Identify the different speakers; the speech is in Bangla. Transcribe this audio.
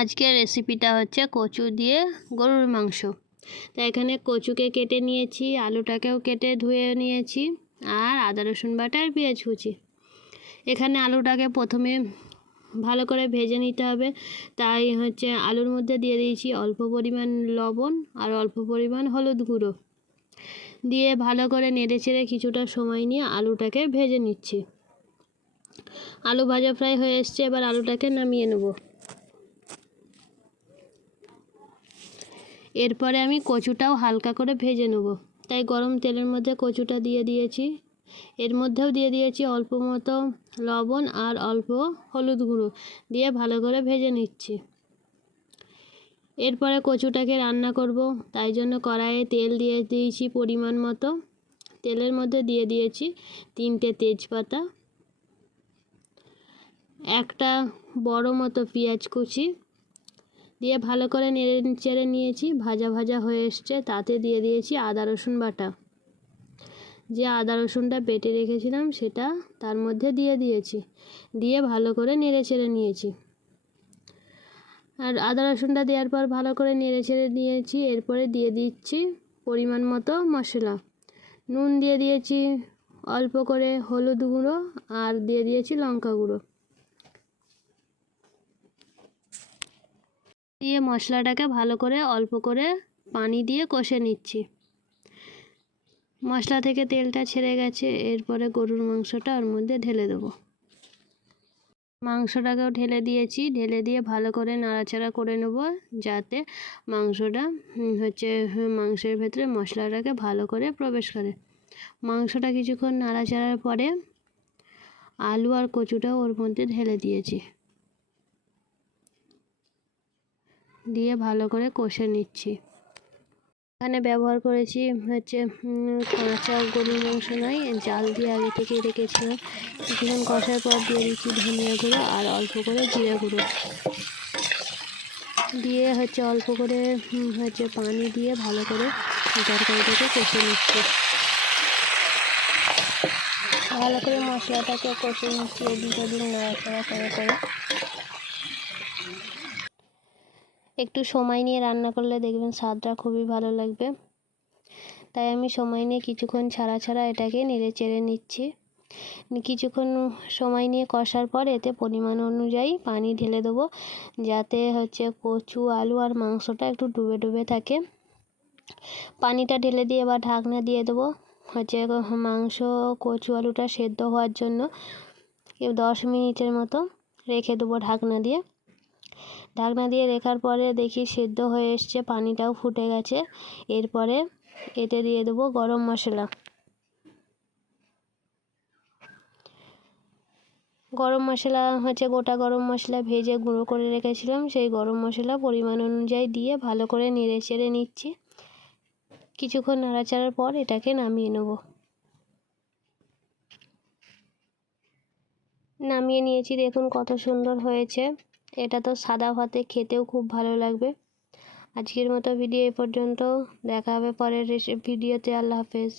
Speaker 1: আজকের রেসিপিটা হচ্ছে কচু দিয়ে গরুর মাংস। তো এখানে কচুকে কেটে নিয়েছি, আলুটাকেও কেটে ধুয়ে নিয়েছি, আর আদা, রসুন বাটা, আর পেঁয়াজ কুচি। এখানে আলুটাকে প্রথমে ভালো করে ভেজে নিতে হবে। তাই হচ্ছে আলুর মধ্যে দিয়ে দিয়েছি অল্প পরিমাণ লবণ আর অল্প পরিমাণ হলুদ গুঁড়ো। দিয়ে ভালো করে নেড়ে চেড়ে কিছুটা সময় নিয়ে আলুটাকে ভেজে নিচ্ছি। আলু ভাজা ফ্রাই হয়ে এসছে, এবার আলুটাকে নামিয়ে নেব। এরপরে আমি কচুটাও হালকা করে ভেজে নেব। তাই গরম তেলের মধ্যে কচুটা দিয়ে দিয়েছি। এর মধ্যেও দিয়ে দিয়েছি অল্প মতো লবণ আর অল্প হলুদ গুঁড়ো দিয়ে ভালো করে ভেজে নিচ্ছি। এরপরে কচুটাকে রান্না করব। তাই জন্য কড়াইয়ে তেল দিয়ে দিয়েছি পরিমাণ মতো। তেলের মধ্যে দিয়ে দিয়েছি তিনটে তেজপাতা, একটা বড় মতো পেঁয়াজ কুচি দিয়ে ভালো করে নেড়ে চেড়ে নিয়েছি, ভাজা ভাজা হয়ে এসছে, তাতে দিয়ে দিয়েছি আদা, রসুন বাটা। যে আদা, রসুনটা বেটে রেখেছিলাম, সেটা তার মধ্যে দিয়ে দিয়েছি, দিয়ে ভালো করে নেড়ে চেড়ে নিয়েছি। আর আদা, রসুনটা দেওয়ার পর ভালো করে নেড়ে চেড়ে নিয়েছি, এরপরে দিয়ে দিচ্ছি পরিমাণ মতো মশলা। নুন দিয়ে দিয়েছি অল্প করে হলুদ গুঁড়ো আর দিয়ে দিয়েছি লঙ্কা গুঁড়ো। দিয়ে মশলাটাকে ভালো করে অল্প করে পানি দিয়ে কষে নিচ্ছি। মশলা থেকে তেলটা ছেড়ে গেছে, এরপরে গরুর মাংসটা ওর মধ্যে ঢেলে দেবো। মাংসটাকেও ঢেলে দিয়েছি, ঢেলে দিয়ে ভালো করে নাড়াচাড়া করে নেব, যাতে মাংসটা হচ্ছে মাংসের ভেতরে মশলাটাকে ভালো করে প্রবেশ করে। মাংসটা কিছুক্ষণ নাড়াচাড়ার পরে আলু আর কচুটাও ওর মধ্যে ঢেলে দিয়েছি। দিয়ে ভালো করে কষে নিচ্ছি। এখানে ব্যবহার করেছি হচ্ছে কাঁচা গরুর মাংস নয় জাল দিয়ে আগে থেকে রেখেছিলাম। কিছুক্ষণ কষার পর দিয়ে দিচ্ছি ধনিয়া গুঁড়ো আর অল্প করে জিরে গুঁড়ো। দিয়ে হচ্ছে অল্প করে হচ্ছে পানি দিয়ে ভালো করে তরকারিটাকে কষে নিচ্ছি। ভালো করে মশলাটাকে কষে নিচ্ছি, এদিক ওদিক নাড়াচাড়া করে করে। একটু সময় নিয়ে রান্না করলে দেখবেন স্বাদটা খুবই ভালো লাগবে। তাই আমি সময় নিয়ে কিছুক্ষণ ছাড়া ছাড়া এটাকে নেড়ে চেড়ে নিচ্ছি। কিছুক্ষণ সময় নিয়ে কষার পর এতে পরিমাণ অনুযায়ী পানি ঢেলে দেবো, যাতে হচ্ছে কচু, আলু আর মাংসটা একটু ডুবে ডুবে থাকে। পানিটা ঢেলে দিয়ে এবার ঢাকনা দিয়ে দেবো, হচ্ছে মাংস, কচু, আলুটা সেদ্ধ হওয়ার জন্য। দশ মিনিটের মতো রেখে দেবো ঢাকনা দিয়ে। ঢাকনা দিয়ে রেখার পরে দেখি সেদ্ধ হয়ে এসছে, পানিটাও ফুটে গেছে। এরপরে এতে দিয়ে দেবো গরম মশলা। গরম মশলা হচ্ছে গোটা গরম মশলা ভেজে গুঁড়ো করে রেখেছিলাম, সেই গরম মশলা পরিমাণ অনুযায়ী দিয়ে ভালো করে নেড়ে চেড়ে নিচ্ছি। কিছুক্ষণ নাড়াচাড়ার পর এটাকে নামিয়ে নেব। নামিয়ে নিয়েছি, দেখুন কত সুন্দর হয়েছে। এটা তো সাদা ভাতে খেতেও খুব ভালো লাগবে। আজকের মতো ভিডিও এ পর্যন্ত। দেখা হবে পরের ভিডিওতে। আল্লাহ হাফেজ।